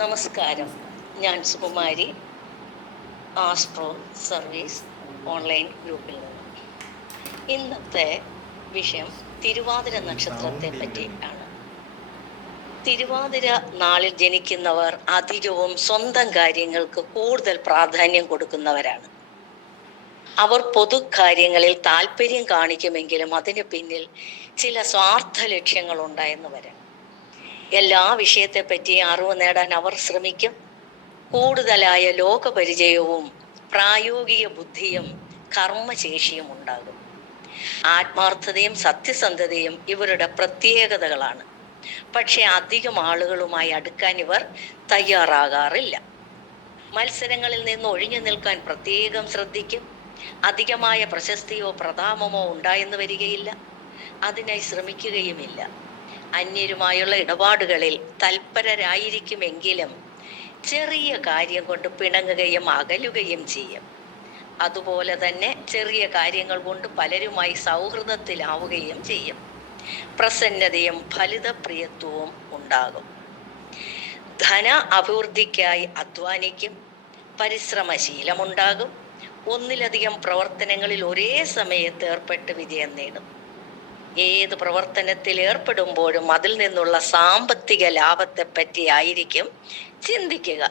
നമസ്കാരം. ഞാൻ Sukumari, astro service online ഗ്രൂപ്പിൽ നിന്ന്. ഇന്നത്തെ വിഷയം തിരുവാതിര നക്ഷത്രത്തെ പറ്റി ആണ്. തിരുവാതിര നാളിൽ ജനിക്കുന്നവർ അധികവും സ്വന്തം കാര്യങ്ങൾക്ക് കൂടുതൽ പ്രാധാന്യം കൊടുക്കുന്നവരാണ്. അവർ പൊതു കാര്യങ്ങളിൽ താല്പര്യം കാണിക്കുമെങ്കിലും അതിന് പിന്നിൽ ചില സ്വാർത്ഥ ലക്ഷ്യങ്ങൾ ഉണ്ടായെന്ന് വരാം. എല്ലാ വിഷയത്തെപ്പറ്റി അറിവ് നേടാൻ അവർ ശ്രമിക്കും. കൂടുതലായ ലോകപരിചയവും പ്രായോഗിക ബുദ്ധിയും കർമ്മശേഷിയും ഉണ്ടാകും. ആത്മാർത്ഥതയും സത്യസന്ധതയും ഇവരുടെ പ്രത്യേകതകളാണ്. പക്ഷെ അധികം ആളുകളുമായി അടുക്കാൻ ഇവർ തയ്യാറാകാറില്ല. മത്സരങ്ങളിൽ നിന്ന് ഒഴിഞ്ഞു നിൽക്കാൻ പ്രത്യേകം ശ്രദ്ധിക്കും. അധികമായ പ്രശസ്തിയോ പ്രതാപമോ ഉണ്ടായെന്ന് വരികയില്ല. അതിനായി ശ്രമിക്കുകയുമില്ല. അന്യരുമായുള്ള ഇടപാടുകളിൽ തൽപരരായിരിക്കുമെങ്കിലും ചെറിയ കാര്യം കൊണ്ട് പിണങ്ങുകയും അകലുകയും ചെയ്യും. അതുപോലെ തന്നെ ചെറിയ കാര്യങ്ങൾ കൊണ്ട് പലരുമായി സൗഹൃദത്തിലാവുകയും ചെയ്യും. പ്രസന്നതയും ഫലിതപ്രിയത്വവും ഉണ്ടാകും. ധന അഭിവൃദ്ധിക്കായി അധ്വാനിക്കും. പരിശ്രമശീലമുണ്ടാകും. ഒന്നിലധികം പ്രവർത്തനങ്ങളിൽ ഒരേ സമയത്ത് ഏർപ്പെട്ട് വിജയം നേടും. ഏത് പ്രവർത്തനത്തിൽ ഏർപ്പെടുമ്പോഴും അതിൽ നിന്നുള്ള സാമ്പത്തിക ലാഭത്തെ പറ്റി ആയിരിക്കും ചിന്തിക്കുക.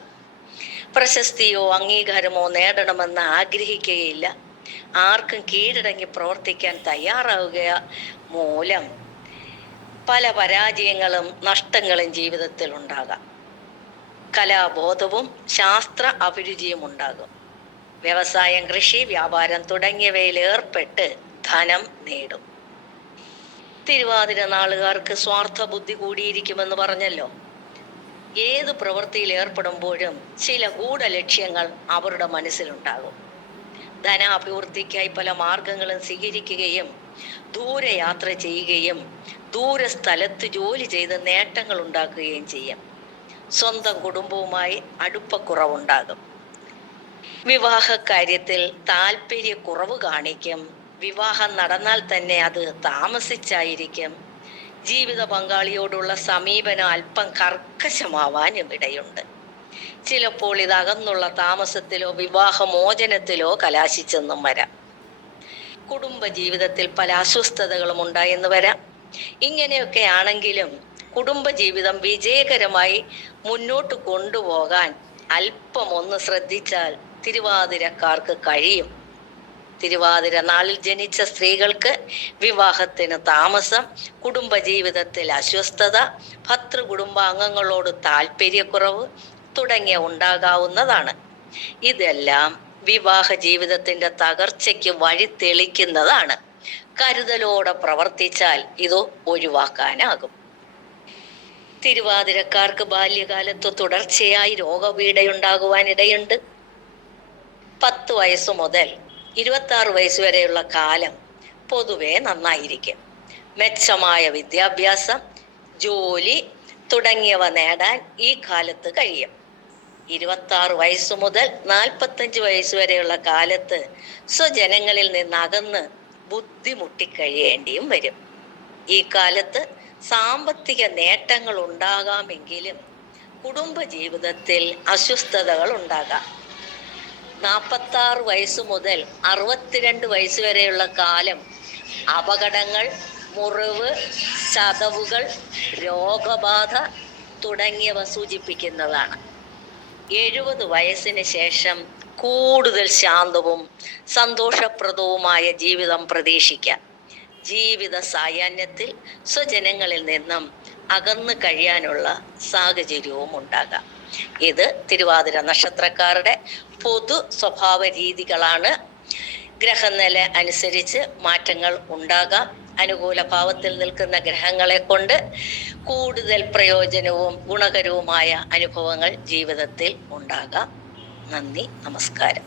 പ്രശസ്തിയോ അംഗീകാരമോ നേടണമെന്ന് ആഗ്രഹിക്കുകയില്ല. ആർക്കും കീഴടങ്ങി പ്രവർത്തിക്കാൻ തയ്യാറാവുക മൂലം പല പരാജയങ്ങളും നഷ്ടങ്ങളും ജീവിതത്തിൽ ഉണ്ടാകാം. കലാബോധവും ശാസ്ത്ര അഭിരുചിയും ഉണ്ടാകും. വ്യവസായം, കൃഷി, വ്യാപാരം തുടങ്ങിയവയിൽ ഏർപ്പെട്ട് ധനം നേടും. തിരുവാതിര നാളുകാർക്ക് സ്വാർത്ഥ ബുദ്ധി കൂടിയിരിക്കുമെന്ന് പറഞ്ഞല്ലോ. ഏത് പ്രവൃത്തിയിൽ ഏർപ്പെടുമ്പോഴും ചില ഗൂഢലക്ഷ്യങ്ങൾ അവരുടെ മനസ്സിലുണ്ടാകും. ധനാഭിവൃദ്ധിക്കായി പല മാർഗങ്ങളും സ്വീകരിക്കുകയും ദൂരയാത്ര ചെയ്യുകയും ദൂരസ്ഥലത്ത് ജോലി ചെയ്ത് നേട്ടങ്ങൾ ഉണ്ടാക്കുകയും ചെയ്യും. സ്വന്തം കുടുംബവുമായി അടുപ്പക്കുറവുണ്ടാകും. വിവാഹകാര്യത്തിൽ താല്പര്യക്കുറവ് കാണിക്കും. വിവാഹം നടന്നാൽ തന്നെ അത് താമസിച്ചായിരിക്കും. ജീവിത പങ്കാളിയോടുള്ള സമീപനം അല്പം കർക്കശമാവാനും ഇടയുണ്ട്. ചിലപ്പോൾ ഇത് അകന്നുള്ള താമസത്തിലോ വിവാഹമോചനത്തിലോ കലാശിച്ചെന്നും വരാം. കുടുംബ ജീവിതത്തിൽ പല അസ്വസ്ഥതകളും ഉണ്ടായെന്ന് വരാം. ഇങ്ങനെയൊക്കെ ആണെങ്കിലും കുടുംബജീവിതം വിജയകരമായി മുന്നോട്ട് കൊണ്ടുപോകാൻ അല്പം ഒന്ന് ശ്രദ്ധിച്ചാൽ തിരുവാതിരക്കാർക്ക് കഴിയും. തിരുവാതിര നാളിൽ ജനിച്ച സ്ത്രീകൾക്ക് വിവാഹത്തിന് താമസം, കുടുംബജീവിതത്തിൽ അസ്വസ്ഥത, ഭർതൃകുടുംബാംഗങ്ങളോട് താല്പര്യക്കുറവ് തുടങ്ങിയ ഉണ്ടാകാവുന്നതാണ്. ഇതെല്ലാം വിവാഹ ജീവിതത്തിന്റെ തകർച്ചയ്ക്ക് വഴി തെളിക്കുന്നതാണ്. കരുതലോടെ പ്രവർത്തിച്ചാൽ ഇത് ഒഴിവാക്കാനാകും. തിരുവാതിരക്കാർക്ക് ബാല്യകാലത്ത് തുടർച്ചയായി രോഗപീഠയുണ്ടാകുവാനിടയുണ്ട്. 10 വയസ്സു മുതൽ 26 വയസ്സ് വരെയുള്ള കാലം പൊതുവെ നന്നായിരിക്കും. മെച്ചമായ വിദ്യാഭ്യാസം, ജോലി തുടങ്ങിയവ നേടാൻ ഈ കാലത്ത് കഴിയും. 26 വയസ്സു മുതൽ 45 വയസ്സ് വരെയുള്ള കാലത്ത് സ്വജനങ്ങളിൽ നിന്ന് അകന്ന് ബുദ്ധിമുട്ടിക്കഴിയേണ്ടിയും വരും. ഈ കാലത്ത് സാമ്പത്തിക നേട്ടങ്ങൾ ഉണ്ടാകാമെങ്കിലും കുടുംബജീവിതത്തിൽ അസ്വസ്ഥതകൾ ഉണ്ടാകാം. 46 വയസ്സ് മുതൽ 62 വയസ്സ് വരെയുള്ള കാലം അപകടങ്ങൾ, മുറിവ്, ചതവുകൾ, രോഗബാധ തുടങ്ങിയവ സൂചിപ്പിക്കുന്നതാണ്. 70 വയസ്സിന് ശേഷം കൂടുതൽ ശാന്തവും സന്തോഷപ്രദവുമായ ജീവിതം പ്രതീക്ഷിക്കാം. ജീവിത സായാഹ്നത്തിൽ സ്വജനങ്ങളിൽ നിന്നും അകന്നു കഴിയാനുള്ള സാഹചര്യവും ഉണ്ടാകാം. ഇത് തിരുവാതിര നക്ഷത്രക്കാരുടെ പൊതു സ്വഭാവ രീതികളാണ്. ഗ്രഹനില അനുസരിച്ച് മാറ്റങ്ങൾ ഉണ്ടാകാം. അനുകൂല ഭാവത്തിൽ നിൽക്കുന്ന ഗ്രഹങ്ങളെ കൊണ്ട് കൂടുതൽ പ്രയോജനവും ഗുണകരവുമായ അനുഭവങ്ങൾ ജീവിതത്തിൽ ഉണ്ടാകാം. നന്ദി, നമസ്കാരം.